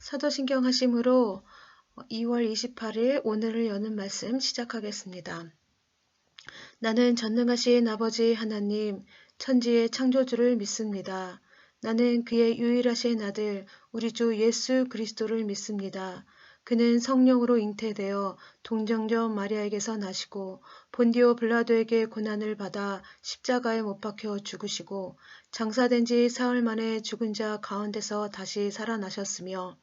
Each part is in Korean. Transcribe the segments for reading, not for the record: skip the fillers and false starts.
사도신경 하심으로 2월 28일 오늘을 여는 말씀 시작하겠습니다. 나는 전능하신 아버지 하나님, 천지의 창조주를 믿습니다. 나는 그의 유일하신 아들, 우리 주 예수 그리스도를 믿습니다. 그는 성령으로 잉태되어 동정녀 마리아에게서 나시고 본디오 빌라도에게 고난을 받아 십자가에 못 박혀 죽으시고 장사된 지 사흘 만에 죽은 자 가운데서 다시 살아나셨으며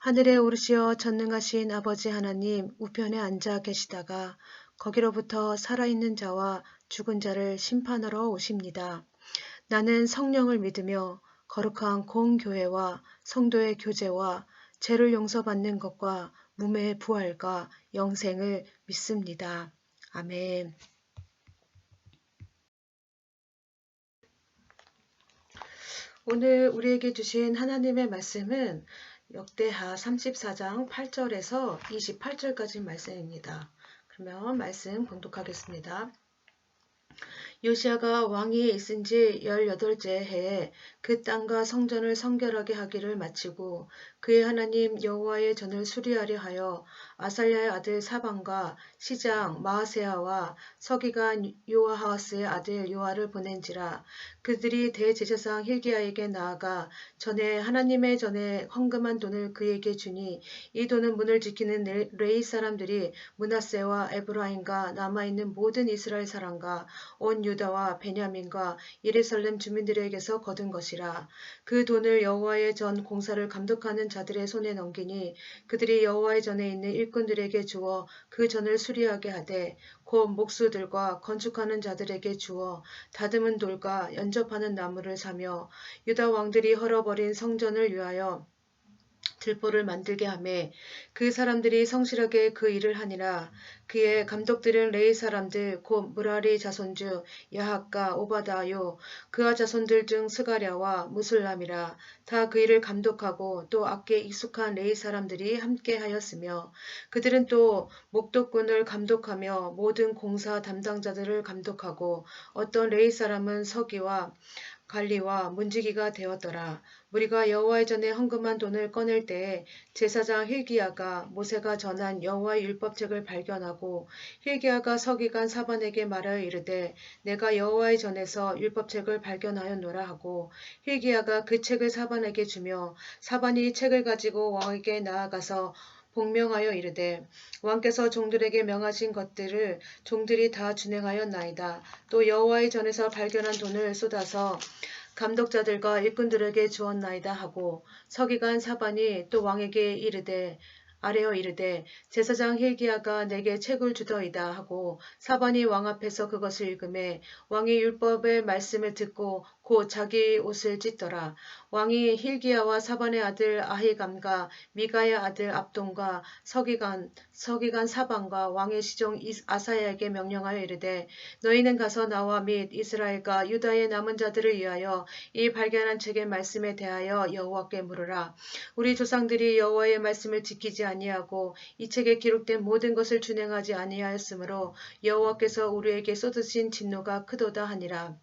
하늘에 오르시어 전능하신 아버지 하나님 우편에 앉아 계시다가 거기로부터 살아있는 자와 죽은 자를 심판하러 오십니다. 나는 성령을 믿으며 거룩한 공교회와 성도의 교제와 죄를 용서받는 것과 무매의 부활과 영생을 믿습니다. 아멘. 오늘 우리에게 주신 하나님의 말씀은 역대하 34장 8절에서 28절까지 말씀입니다. 그러면 말씀 봉독하겠습니다. 요시아가 왕위에 있은 지 18째 해에 그 땅과 성전을 성결하게 하기를 마치고 그의 하나님 여호와의 전을 수리하려 하여 아살랴의 아들 사방과 시장 마아세야와 서기관 요아하스의 아들 요아를 보낸지라. 그들이 대제사장 힐기야에게 나아가 전에 하나님의 전에 헌금한 돈을 그에게 주니 이 돈은 문을 지키는 레위 사람들이 므낫세와 에브라임과 남아있는 모든 이스라엘 사람과 온 유다와 베냐민과 예루살렘 주민들에게서 거둔 것이라. 그 돈을 여호와의 전 공사를 감독하는 자들의 손에 넘기니 그들이 여호와의 전에 있는 일꾼들에게 주어 그 전을 수리하게 하되 곧 목수들과 건축하는 자들에게 주어 다듬은 돌과 연접하는 나무를 사며 유다 왕들이 헐어버린 성전을 위하여 들보를 만들게 하매 그 사람들이 성실하게 그 일을 하니라. 그의 감독들은 레위 사람들 곧 무라리 자손 중 야핫과 오바다요 그와 자손들 중 스가랴와 무술람이라. 다 그 일을 감독하고 또 악기에 익숙한 레위 사람들이 함께 하였으며 그들은 또 목독꾼을 감독하며 모든 공사 담당자들을 감독하고 어떤 레위 사람은 서기와 관리와 문지기가 되었더라. 무리가 여호와의 전에 헌금한 돈을 꺼낼 때에 제사장 힐기야가 모세가 전한 여호와의 율법책을 발견하고 힐기야가 서기관 사반에게 말하여 이르되 내가 여호와의 전에서 율법책을 발견하였노라 하고 힐기야가 그 책을 사반에게 주며 사반이 책을 가지고 왕에게 나아가서 복명하여 이르되 왕께서 종들에게 명하신 것들을 종들이 다 준행하였나이다. 또 여호와의 전에서 발견한 돈을 쏟아서 감독자들과 일꾼들에게 주었나이다 하고 서기관 사반이 또 왕에게 아뢰어 이르되 제사장 힐기야가 내게 책을 주더이다 하고 사반이 왕 앞에서 그것을 읽음에 왕이 율법의 말씀을 듣고 곧 자기 옷을 찢더라. 왕이 힐기야와 사반의 아들 아히감과 미가의 아들 압돈과 서기관 사반과 왕의 시종 아사야에게 명령하여 이르되 너희는 가서 나와 및 이스라엘과 유다의 남은 자들을 위하여 이 발견한 책의 말씀에 대하여 여호와께 물으라. 우리 조상들이 여호와의 말씀을 지키지 아니하고 이 책에 기록된 모든 것을 준행하지 아니하였으므로 여호와께서 우리에게 쏟으신 진노가 크도다 하니라.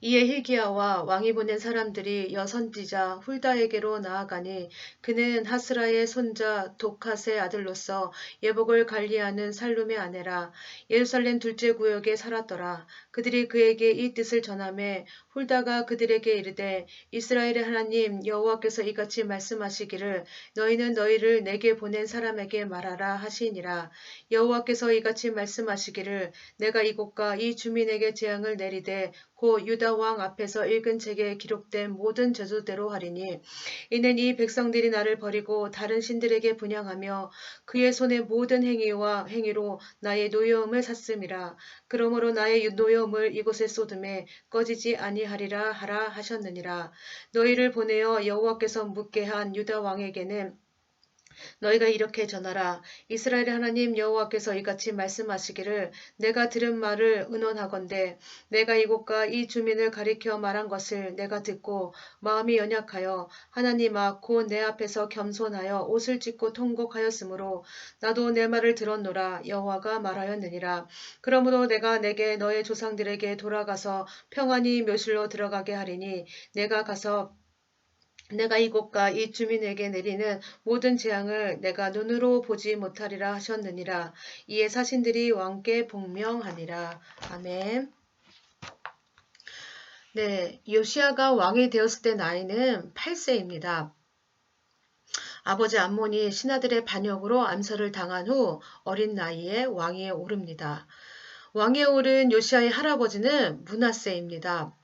이에 힐기야와 왕이 보낸 사람들이 여선지자 훌다에게로 나아가니 그는 하스라의 손자 독핫의 아들로서 예복을 관리하는 살룸의 아내라. 예루살렘 둘째 구역에 살았더라. 그들이 그에게 이 뜻을 전하매 훌다가 그들에게 이르되 이스라엘의 하나님 여호와께서 이같이 말씀하시기를 너희는 너희를 내게 보낸 사람에게 말하라 하시니라. 여호와께서 이같이 말씀하시기를 내가 이곳과 이 주민에게 재앙을 내리되 곧 유다 왕 앞에서 읽은 책에 기록된 모든 저주대로 하리니 이는 이 백성들이 나를 버리고 다른 신들에게 분향하며 그의 손의 모든 행위로 나의 노여움을 샀음이라. 그러므로 나의 노여움을 이곳에 쏟음에 꺼지지 아니하리라 하라 하셨느니라. 너희를 보내어 여호와께서 묻게 한 유다 왕에게는 너희가 이렇게 전하라. 이스라엘의 하나님 여호와께서 이같이 말씀하시기를 내가 들은 말을 의논하건대 내가 이곳과 이 주민을 가리켜 말한 것을 내가 듣고 마음이 연약하여 하나님 앞 곧 내 앞에서 겸손하여 옷을 찢고 통곡하였으므로 나도 내 말을 들었노라. 여호와가 말하였느니라. 그러므로 내가 내게 너의 조상들에게 돌아가서 평안히 묘실로 들어가게 하리니 내가 가서 내가 이곳과 이 주민에게 내리는 모든 재앙을 내가 눈으로 보지 못하리라 하셨느니라. 이에 사신들이 왕께 복명하니라. 아멘. 네, 요시아가 왕이 되었을 때 나이는 8세입니다. 아버지 암몬이 신하들의 반역으로 암살을 당한 후 어린 나이에 왕위에 오릅니다. 왕위에 오른 요시아의 할아버지는 므낫세입니다.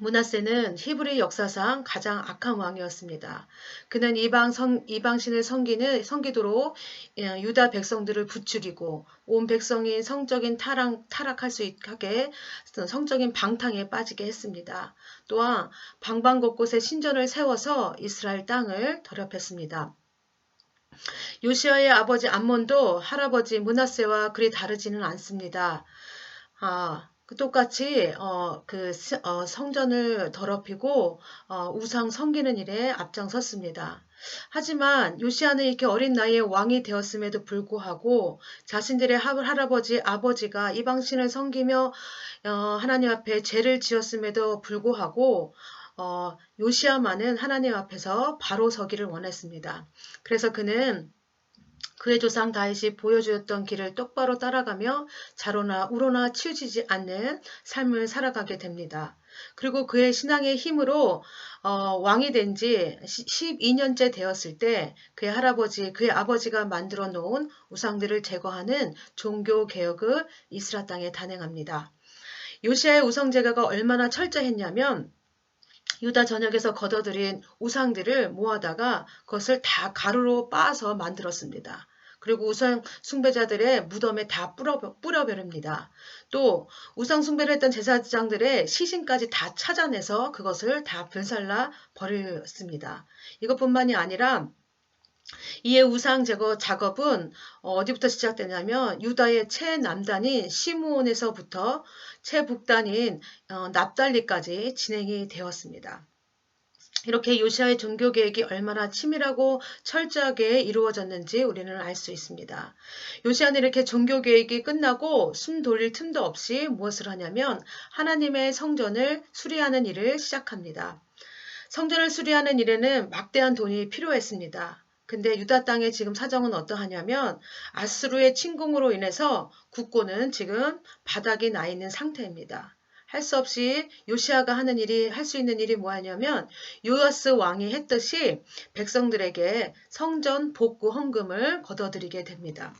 므낫세는 히브리 역사상 가장 악한 왕이었습니다. 그는 이방신을 섬기도록 유다 백성들을 부추기고 온 백성이 성적인 타락할 수 있게 성적인 방탕에 빠지게 했습니다. 또한 방방 곳곳에 신전을 세워서 이스라엘 땅을 더럽혔습니다. 요시아의 아버지 암몬도 할아버지 므낫세와 그리 다르지는 않습니다. 똑같이 성전을 더럽히고 우상 섬기는 일에 앞장섰습니다. 하지만 요시아는 이렇게 어린 나이에 왕이 되었음에도 불구하고 자신들의 할아버지, 아버지가 이방신을 섬기며 하나님 앞에 죄를 지었음에도 불구하고 요시아만은 하나님 앞에서 바로 서기를 원했습니다. 그래서 그는 그의 조상 다윗이 보여주었던 길을 똑바로 따라가며 좌로나 우로나 치우치지 않는 삶을 살아가게 됩니다. 그리고 그의 신앙의 힘으로 왕이 된 지 12년째 되었을 때 그의 아버지가 만들어 놓은 우상들을 제거하는 종교 개혁을 이스라엘 땅에 단행합니다. 요시아의 우상 제거가 얼마나 철저했냐면 유다 전역에서 거둬들인 우상들을 모아다가 그것을 다 가루로 빻아서 만들었습니다. 그리고 우상 숭배자들의 무덤에 다 뿌려버립니다. 또 우상 숭배를 했던 제사장들의 시신까지 다 찾아내서 그것을 다 불살라 버렸습니다. 이것뿐만이 아니라 이에 우상 제거 작업은 어디부터 시작되냐면 유다의 최남단인 시므온에서부터 최북단인 납달리까지 진행이 되었습니다. 이렇게 요시아의 종교 계획이 얼마나 치밀하고 철저하게 이루어졌는지 우리는 알 수 있습니다. 요시아는 이렇게 종교 계획이 끝나고 숨 돌릴 틈도 없이 무엇을 하냐면 하나님의 성전을 수리하는 일을 시작합니다. 성전을 수리하는 일에는 막대한 돈이 필요했습니다. 근데 유다 땅의 지금 사정은 어떠하냐면 아수르의 침공으로 인해서 국고는 지금 바닥이 나 있는 상태입니다. 할 수 없이 요시아가 할 수 있는 일이 뭐냐면 요아스 왕이 했듯이 백성들에게 성전 복구 헌금을 걷어들이게 됩니다.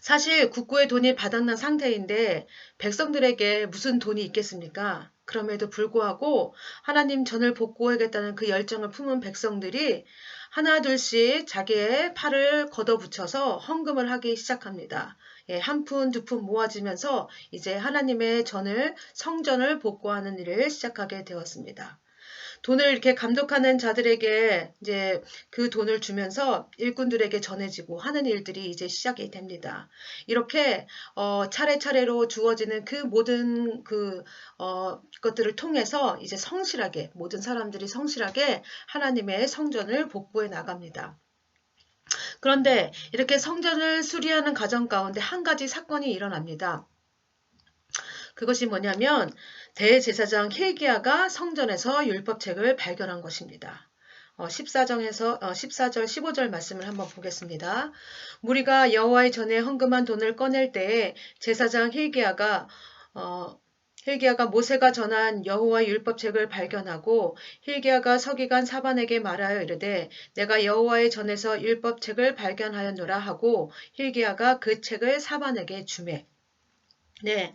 사실 국고의 돈이 바닥난 상태인데 백성들에게 무슨 돈이 있겠습니까? 그럼에도 불구하고 하나님 전을 복구하겠다는 그 열정을 품은 백성들이 하나 둘씩 자기의 팔을 걷어붙여서 헌금을 하기 시작합니다. 한 푼, 두 푼 모아지면서 이제 하나님의 성전을 복구하는 일을 시작하게 되었습니다. 돈을 이렇게 감독하는 자들에게 이제 그 돈을 주면서 일꾼들에게 전해지고 하는 일들이 이제 시작이 됩니다. 이렇게 차례차례로 주어지는 그 모든 것들을 통해서 이제 모든 사람들이 성실하게 하나님의 성전을 복구해 나갑니다. 그런데 이렇게 성전을 수리하는 과정 가운데 한 가지 사건이 일어납니다. 그것이 뭐냐면 대제사장 hil기야가 성전에서 율법책을 발견한 것입니다. 14절 15절 말씀을 한번 보겠습니다. 무리가 여호와의 전에 헌금한 돈을 꺼낼 때에 제사장 hil기야가 모세가 전한 여호와의 율법책을 발견하고 hil기야가 서기관 사반에게 말하여 이르되 내가 여호와의 전에서 율법책을 발견하였노라 하고 hil기야가 그 책을 사반에게 주매. 네,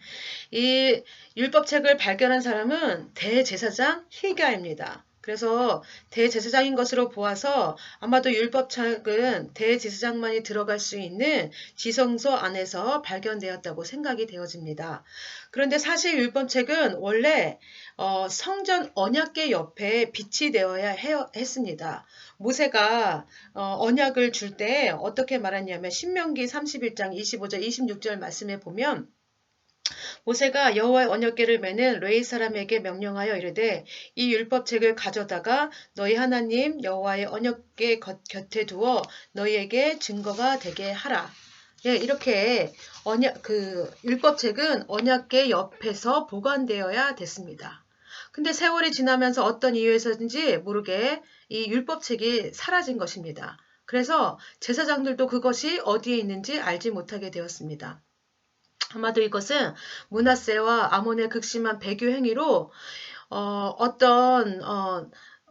이 율법책을 발견한 사람은 대제사장 hil기야입니다. 그래서 대제사장인 것으로 보아서 아마도 율법책은 대제사장만이 들어갈 수 있는 지성소 안에서 발견되었다고 생각이 되어집니다. 그런데 사실 율법책은 원래 성전 언약궤 옆에 비치되어야 했습니다. 모세가 언약을 줄 때 어떻게 말했냐면 신명기 31장 25절 26절 말씀에 보면 모세가 여호와의 언약궤를 매는 레위 사람에게 명령하여 이르되 이 율법책을 가져다가 너희 하나님 여호와의 언약궤 곁에 두어 너희에게 증거가 되게 하라. 예, 이렇게 율법책은 언약궤 옆에서 보관되어야 됐습니다. 근데 세월이 지나면서 어떤 이유에서든지 모르게 이 율법책이 사라진 것입니다. 그래서 제사장들도 그것이 어디에 있는지 알지 못하게 되었습니다. 아마도 이것은 므낫세와 아몬의 극심한 배교 행위로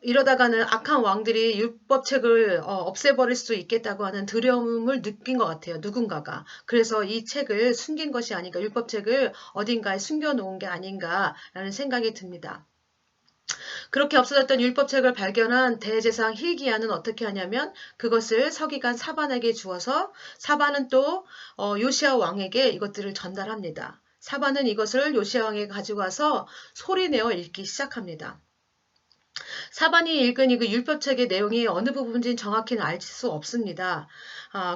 이러다가는 악한 왕들이 율법책을 없애버릴 수 있겠다고 하는 두려움을 느낀 것 같아요. 누군가가. 그래서 이 책을 숨긴 것이 아닌가, 율법책을 어딘가에 숨겨놓은 게 아닌가라는 생각이 듭니다. 그렇게 없어졌던 율법책을 발견한 대제사장 hil기야는 어떻게 하냐면 그것을 서기관 사반에게 주어서 사반은 또 요시야 왕에게 이것들을 전달합니다. 사반은 이것을 요시야 왕에게 가지고 와서 소리내어 읽기 시작합니다. 사반이 읽은 이 율법책의 내용이 어느 부분인지 정확히는 알 수 없습니다.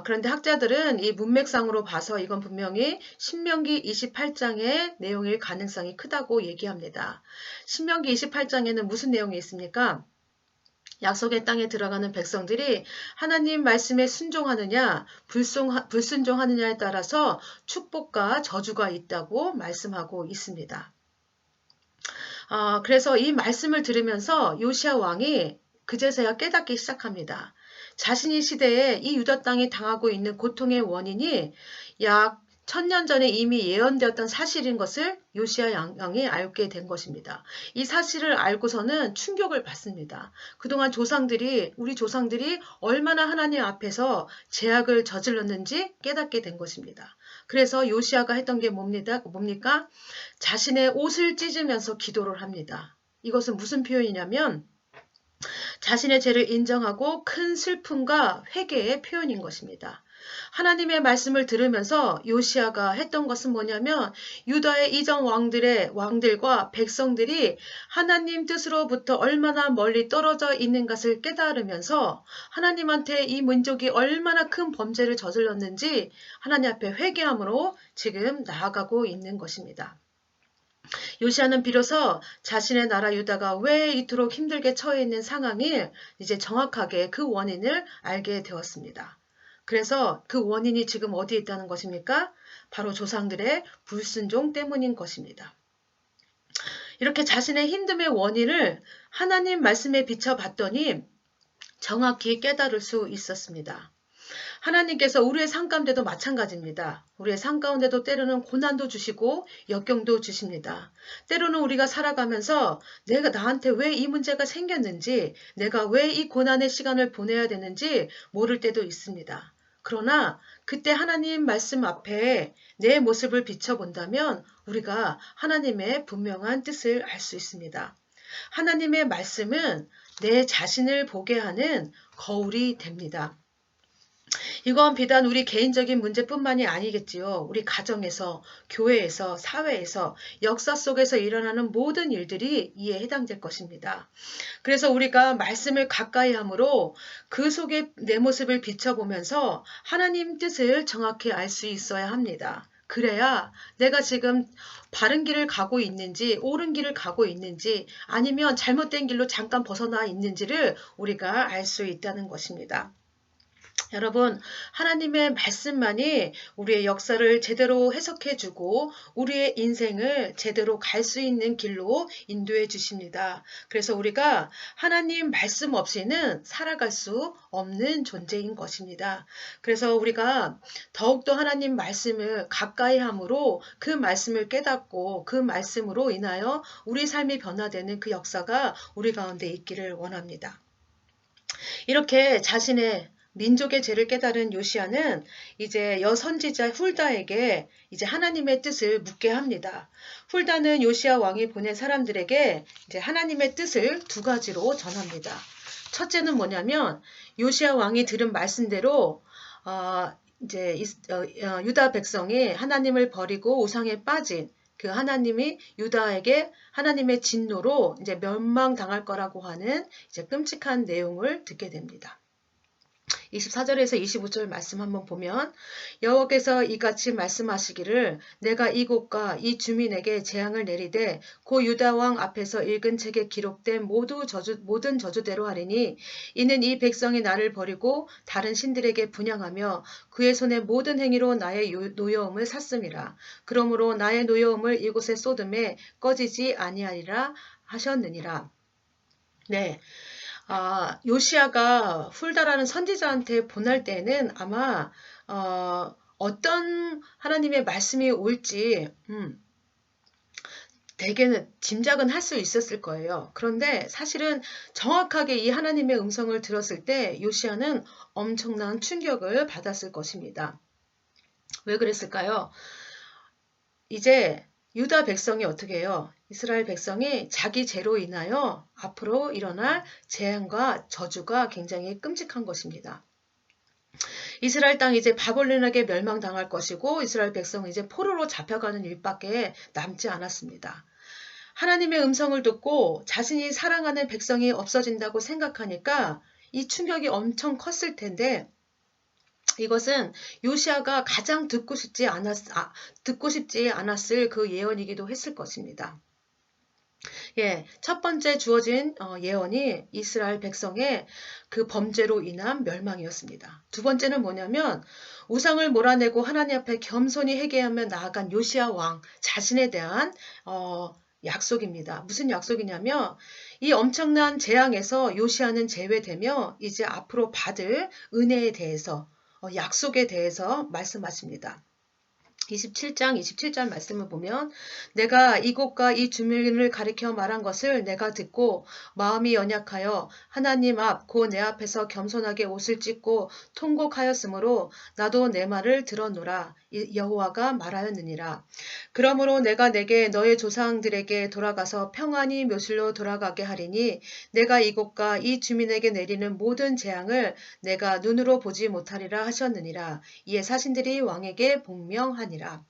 그런데 학자들은 이 문맥상으로 봐서 이건 분명히 신명기 28장의 내용일 가능성이 크다고 얘기합니다. 신명기 28장에는 무슨 내용이 있습니까? 약속의 땅에 들어가는 백성들이 하나님 말씀에 순종하느냐 불순종하느냐에 따라서 축복과 저주가 있다고 말씀하고 있습니다. 그래서 이 말씀을 들으면서 요시야 왕이 그제서야 깨닫기 시작합니다. 자신이 시대에 이 유다 땅이 당하고 있는 고통의 원인이 약 1000년 전에 이미 예언되었던 사실인 것을 요시야 왕이 알게 된 것입니다. 이 사실을 알고서는 충격을 받습니다. 그동안 우리 조상들이 얼마나 하나님 앞에서 죄악을 저질렀는지 깨닫게 된 것입니다. 그래서 요시야가 했던 게 뭡니까? 자신의 옷을 찢으면서 기도를 합니다. 이것은 무슨 표현이냐면 자신의 죄를 인정하고 큰 슬픔과 회개의 표현인 것입니다. 하나님의 말씀을 들으면서 요시야가 했던 것은 뭐냐면 유다의 이전 왕들과 백성들이 하나님 뜻으로부터 얼마나 멀리 떨어져 있는 것을 깨달으면서 하나님한테 이 민족이 얼마나 큰 범죄를 저질렀는지 하나님 앞에 회개함으로 지금 나아가고 있는 것입니다. 요시야는 비로소 자신의 나라 유다가 왜 이토록 힘들게 처해 있는 상황을 이제 정확하게 그 원인을 알게 되었습니다. 그래서 그 원인이 지금 어디에 있다는 것입니까? 바로 조상들의 불순종 때문인 것입니다. 이렇게 자신의 힘듦의 원인을 하나님 말씀에 비춰봤더니 정확히 깨달을 수 있었습니다. 하나님께서 우리의 삶 가운데도 마찬가지입니다. 우리의 삶 가운데도 때로는 고난도 주시고 역경도 주십니다. 때로는 우리가 살아가면서 내가 나한테 왜 이 문제가 생겼는지, 내가 왜 이 고난의 시간을 보내야 되는지 모를 때도 있습니다. 그러나 그때 하나님 말씀 앞에 내 모습을 비춰본다면 우리가 하나님의 분명한 뜻을 알 수 있습니다. 하나님의 말씀은 내 자신을 보게 하는 거울이 됩니다. 이건 비단 우리 개인적인 문제뿐만이 아니겠지요. 우리 가정에서, 교회에서, 사회에서, 역사 속에서 일어나는 모든 일들이 이에 해당될 것입니다. 그래서 우리가 말씀을 가까이 함으로 그 속에 내 모습을 비춰보면서 하나님 뜻을 정확히 알 수 있어야 합니다. 그래야 내가 지금 바른 길을 가고 있는지, 옳은 길을 가고 있는지, 아니면 잘못된 길로 잠깐 벗어나 있는지를 우리가 알 수 있다는 것입니다. 여러분, 하나님의 말씀만이 우리의 역사를 제대로 해석해주고 우리의 인생을 제대로 갈 수 있는 길로 인도해 주십니다. 그래서 우리가 하나님 말씀 없이는 살아갈 수 없는 존재인 것입니다. 그래서 우리가 더욱더 하나님 말씀을 가까이 함으로 그 말씀을 깨닫고 그 말씀으로 인하여 우리 삶이 변화되는 그 역사가 우리 가운데 있기를 원합니다. 이렇게 자신의 민족의 죄를 깨달은 요시야는 이제 여선지자 훌다에게 이제 하나님의 뜻을 묻게 합니다. 훌다는 요시야 왕이 보낸 사람들에게 이제 하나님의 뜻을 두 가지로 전합니다. 첫째는 뭐냐면 요시야 왕이 들은 말씀대로 유다 백성이 하나님을 버리고 우상에 빠진 그 하나님이 유다에게 하나님의 진노로 이제 멸망당할 거라고 하는 이제 끔찍한 내용을 듣게 됩니다. 24절에서 25절 말씀 한번 보면 여호와께서 이같이 말씀하시기를 내가 이곳과 이 주민에게 재앙을 내리되 고 유다 왕 앞에서 읽은 책에 기록된 모든 저주대로 하리니 이는 이 백성이 나를 버리고 다른 신들에게 분향하며 그의 손의 모든 행위로 나의 노여움을 샀음이라. 그러므로 나의 노여움을 이곳에 쏟음에 꺼지지 아니하리라. 하셨느니라. 네. 요시야가 훌다라는 선지자한테 보낼 때는 아마 어떤 하나님의 말씀이 올지 대개는 짐작은 할 수 있었을 거예요. 그런데 사실은 정확하게 이 하나님의 음성을 들었을 때 요시야는 엄청난 충격을 받았을 것입니다. 왜 그랬을까요? 이제 유다 백성이 어떻게 해요? 이스라엘 백성이 자기 죄로 인하여 앞으로 일어날 재앙과 저주가 굉장히 끔찍한 것입니다. 이스라엘 땅이 이제 바벨론에게 멸망당할 것이고 이스라엘 백성은 이제 포로로 잡혀가는 일밖에 남지 않았습니다. 하나님의 음성을 듣고 자신이 사랑하는 백성이 없어진다고 생각하니까 이 충격이 엄청 컸을 텐데 이것은 요시야가 가장 듣고 싶지 않았을 그 예언이기도 했을 것입니다. 예, 첫 번째 주어진 예언이 이스라엘 백성의 그 범죄로 인한 멸망이었습니다. 두 번째는 뭐냐면 우상을 몰아내고 하나님 앞에 겸손히 회개하며 나아간 요시야 왕 자신에 대한 약속입니다. 무슨 약속이냐면 이 엄청난 재앙에서 요시야는 제외되며 이제 앞으로 받을 은혜에 대해서 약속에 대해서 말씀하십니다. 27장 27절 말씀을 보면 내가 이곳과 이 주민을 가리켜 말한 것을 내가 듣고 마음이 연약하여 하나님 앞 곧 내 앞에서 겸손하게 옷을 찢고 통곡하였으므로 나도 내 말을 들었노라 여호와가 말하였느니라. 그러므로 내가 내게 너의 조상들에게 돌아가서 평안히 묘실로 돌아가게 하리니 내가 이곳과 이 주민에게 내리는 모든 재앙을 내가 눈으로 보지 못하리라 하셨느니라. 이에 사신들이 왕에게 복명하니라.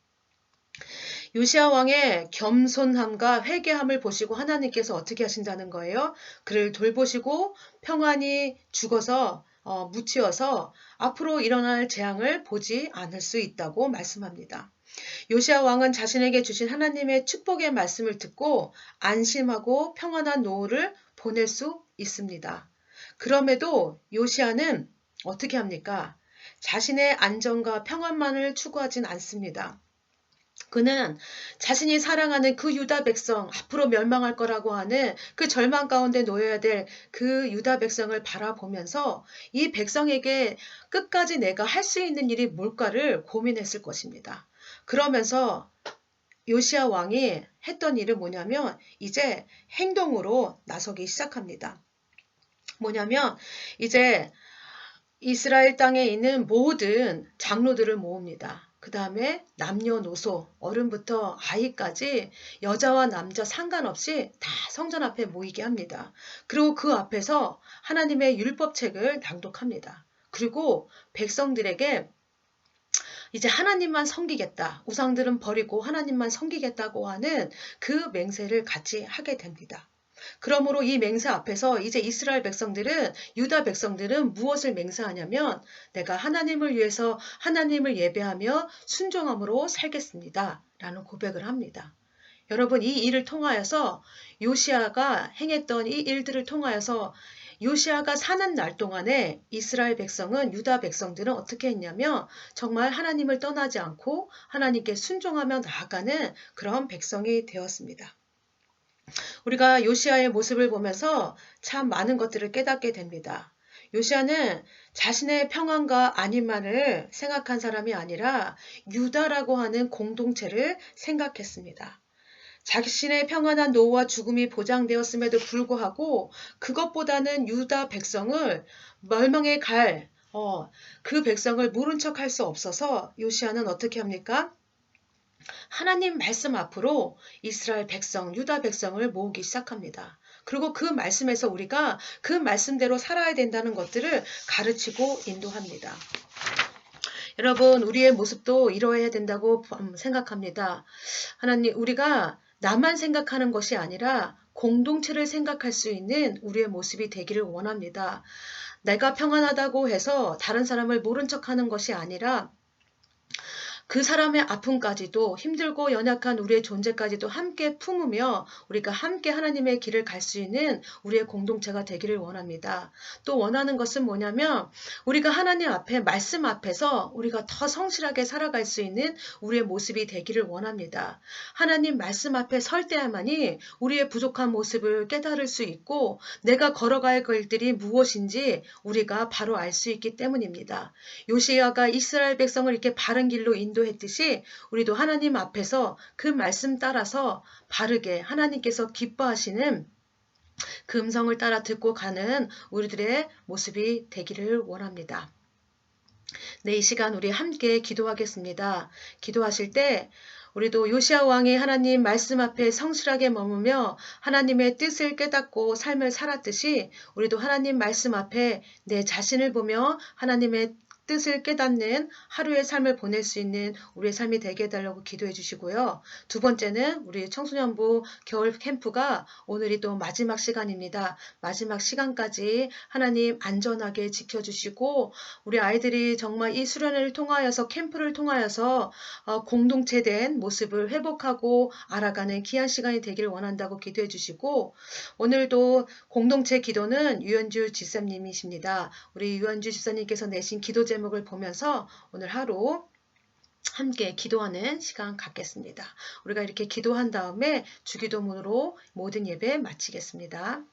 요시야 왕의 겸손함과 회개함을 보시고 하나님께서 어떻게 하신다는 거예요? 그를 돌보시고 평안히 죽어서 묻히어서 앞으로 일어날 재앙을 보지 않을 수 있다고 말씀합니다. 요시야 왕은 자신에게 주신 하나님의 축복의 말씀을 듣고 안심하고 평안한 노후를 보낼 수 있습니다. 그럼에도 요시야는 어떻게 합니까? 자신의 안전과 평안만을 추구하진 않습니다. 그는 자신이 사랑하는 그 유다 백성, 앞으로 멸망할 거라고 하는 그 절망 가운데 놓여야 될 그 유다 백성을 바라보면서 이 백성에게 끝까지 내가 할 수 있는 일이 뭘까를 고민했을 것입니다. 그러면서 요시야 왕이 했던 일은 뭐냐면 이제 행동으로 나서기 시작합니다. 뭐냐면 이제 이스라엘 땅에 있는 모든 장로들을 모읍니다. 그 다음에 남녀노소, 어른부터 아이까지 여자와 남자 상관없이 다 성전 앞에 모이게 합니다. 그리고 그 앞에서 하나님의 율법책을 낭독합니다. 그리고 백성들에게 이제 하나님만 섬기겠다. 우상들은 버리고 하나님만 섬기겠다고 하는 그 맹세를 같이 하게 됩니다. 그러므로 이 맹세 앞에서 이제 이스라엘 백성들은 유다 백성들은 무엇을 맹세하냐면 내가 하나님을 위해서 하나님을 예배하며 순종함으로 살겠습니다. 라는 고백을 합니다. 여러분 이 일을 통하여서 요시야가 행했던 이 일들을 통하여서 요시야가 사는 날 동안에 이스라엘 백성은 유다 백성들은 어떻게 했냐면 정말 하나님을 떠나지 않고 하나님께 순종하며 나아가는 그런 백성이 되었습니다. 우리가 요시야의 모습을 보면서 참 많은 것들을 깨닫게 됩니다. 요시야는 자신의 평안과 안위만을 생각한 사람이 아니라 유다라고 하는 공동체를 생각했습니다. 자신의 평안한 노후와 죽음이 보장되었음에도 불구하고 그것보다는 유다 백성을 멸망에 갈 그 백성을 모른 척할 수 없어서 요시야는 어떻게 합니까? 하나님 말씀 앞으로 이스라엘 백성, 유다 백성을 모으기 시작합니다. 그리고 그 말씀에서 우리가 그 말씀대로 살아야 된다는 것들을 가르치고 인도합니다. 여러분, 우리의 모습도 이러해야 된다고 생각합니다. 하나님, 우리가 나만 생각하는 것이 아니라 공동체를 생각할 수 있는 우리의 모습이 되기를 원합니다. 내가 평안하다고 해서 다른 사람을 모른 척하는 것이 아니라 그 사람의 아픔까지도 힘들고 연약한 우리의 존재까지도 함께 품으며 우리가 함께 하나님의 길을 갈 수 있는 우리의 공동체가 되기를 원합니다. 또 원하는 것은 뭐냐면 우리가 하나님 앞에 말씀 앞에서 우리가 더 성실하게 살아갈 수 있는 우리의 모습이 되기를 원합니다. 하나님 말씀 앞에 설 때야만이 우리의 부족한 모습을 깨달을 수 있고 내가 걸어갈 길들이 무엇인지 우리가 바로 알 수 있기 때문입니다. 요시야가 이스라엘 백성을 이렇게 바른 길로 인도했듯이 우리도 하나님 앞에서 그 말씀 따라서 바르게 하나님께서 기뻐하시는 그 음성을 따라 듣고 가는 우리들의 모습이 되기를 원합니다. 네, 이 시간 우리 함께 기도하겠습니다. 기도하실 때 우리도 요시야 왕이 하나님 말씀 앞에 성실하게 머무며 하나님의 뜻을 깨닫고 삶을 살았듯이 우리도 하나님 말씀 앞에 내 자신을 보며 하나님의 뜻을 깨닫는 하루의 삶을 보낼 수 있는 우리의 삶이 되게 해달라고 기도해 주시고요. 두 번째는 우리 청소년부 겨울 캠프가 오늘이 또 마지막 시간입니다. 마지막 시간까지 하나님 안전하게 지켜주시고 우리 아이들이 정말 이 수련회를 통하여서 캠프를 통하여서 공동체된 모습을 회복하고 알아가는 귀한 시간이 되기를 원한다고 기도해 주시고 오늘도 공동체 기도는 유현주 집사님이십니다. 우리 유현주 집사님께서 내신 기도 제목을 보면서 오늘 하루 함께 기도하는 시간 갖겠습니다. 우리가 이렇게 기도한 다음에 주기도문으로 모든 예배 마치겠습니다.